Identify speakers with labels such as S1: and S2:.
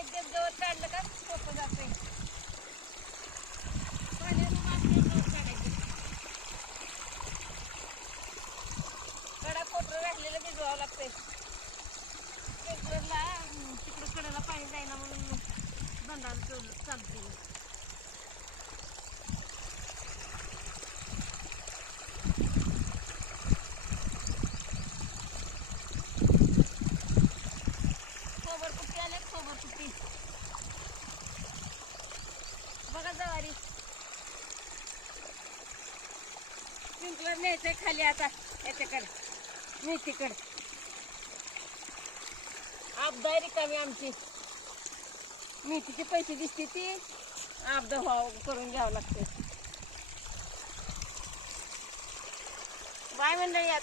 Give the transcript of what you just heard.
S1: एकदम गवत का सोपं कडा कोपरं राखलेलं भिजवावं लागतंय. पेपरला तिकडं कडेला पाणी जायना म्हणून बंधाला चालते आले बघा जवारी. स्प्रिंकलर न्यायचंय खाली आता. याच्याकडे. मेथीकडे आपदा रिकामी आमची. मेथीचे पैसे दिसते ती. आपदा व्हावं हो, करून घ्यावं लागते बाय मंडळी आता